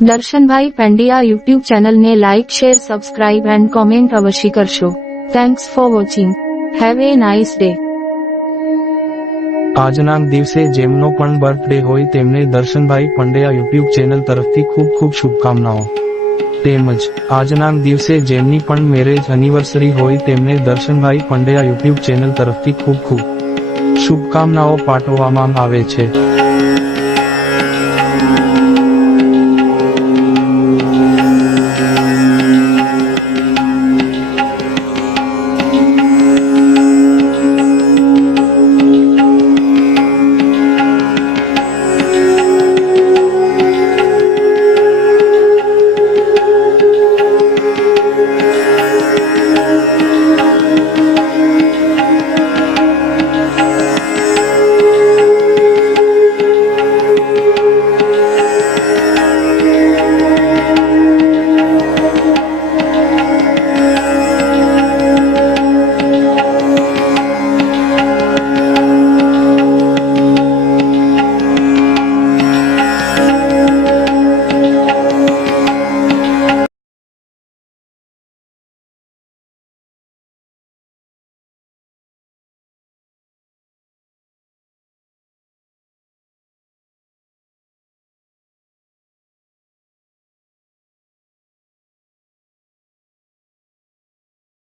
Darshanbhai Pandya YouTube ચેનલને like share subscribe and comment અવશ્ય કરશો. Thanks for watching. Have a nice day. આજના દિવસે જેમનો પણ બર્થડે હોય તેમને દર્શનભાઈ પંડ્યા યુટ્યુબ ચેનલ તરફથી ખૂબ ખૂબ શુભકામનાઓ. તેમજ આજના દિવસે જેમની પણ મેરેજ એનિવર્સરી હોય તેમને દર્શનભાઈ પંડ્યા યુટ્યુબ ચેનલ તરફથી ખૂબ ખૂબ શુભકામનાઓ પાઠવવામાં આવે છે.